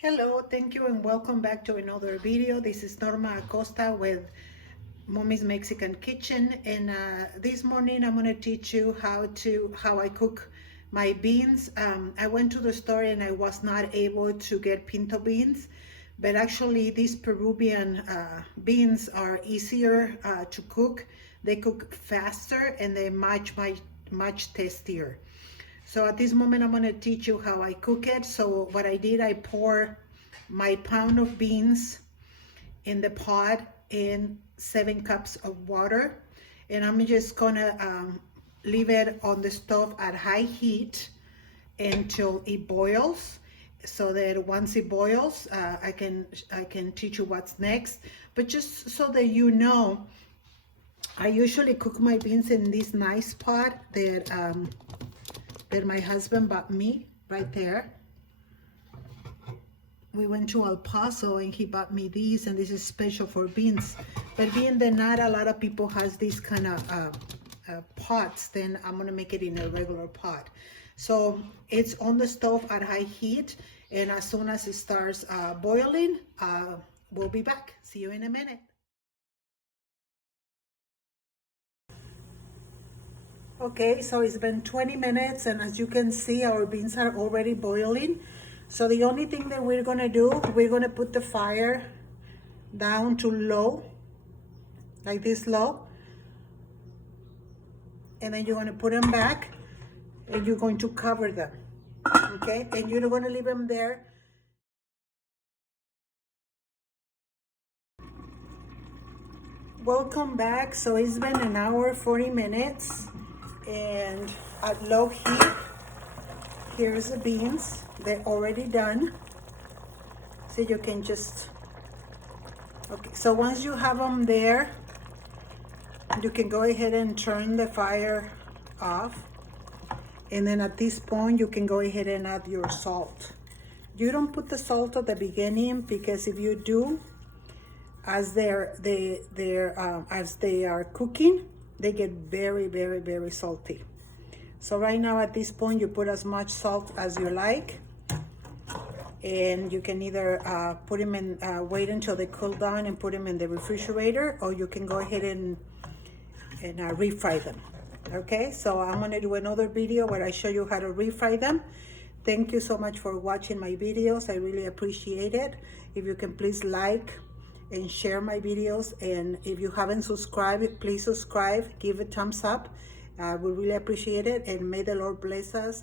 Hello, thank you and welcome back to another video. This is Norma Acosta with Mommy's Mexican Kitchen, and this morning I'm going to teach you how I cook my beans. I went to the store and I was not able to get pinto beans, but actually these Peruvian beans are easier to cook. They cook faster and they're much tastier. So at this moment, I'm gonna teach you how I cook it. So what I did, I pour my pound of beans in the pot in 7 cups of water. And I'm just gonna leave it on the stove at high heat until it boils. So that once it boils, I can teach you what's next. But just so that you know, I usually cook my beans in this nice pot that my husband bought me right there. We went to El Paso and he bought me these, and this is special for beans. But being that not a lot of people has these kind of pots, then I'm gonna make it in a regular pot. So it's on the stove at high heat, and as soon as it starts boiling, we'll be back. See you in a minute. Okay, so it's been 20 minutes, and as you can see, our beans are already boiling. So the only thing that we're gonna do, we're gonna put the fire down to low, like this low. And then you're gonna put them back and you're going to cover them, okay? And you're gonna leave them there. Welcome back. So it's been an hour, 40 minutes. And at low heat, here's the beans. They're already done. So you can just, okay. So once you have them there, you can go ahead and turn the fire off. And then at this point, you can go ahead and add your salt. You don't put the salt at the beginning, because if you do, as they are cooking, they get very salty. So right now at this point, you put as much salt as you like, and you can either put them in, wait until they cool down and put them in the refrigerator, or you can go ahead and refry them. Okay, so I'm gonna do another video where I show you how to refry them. Thank you so much for watching my videos. I really appreciate it. If you can please like and share my videos, and if you haven't subscribed, please subscribe, give a thumbs up. We really appreciate it, and may the Lord bless us.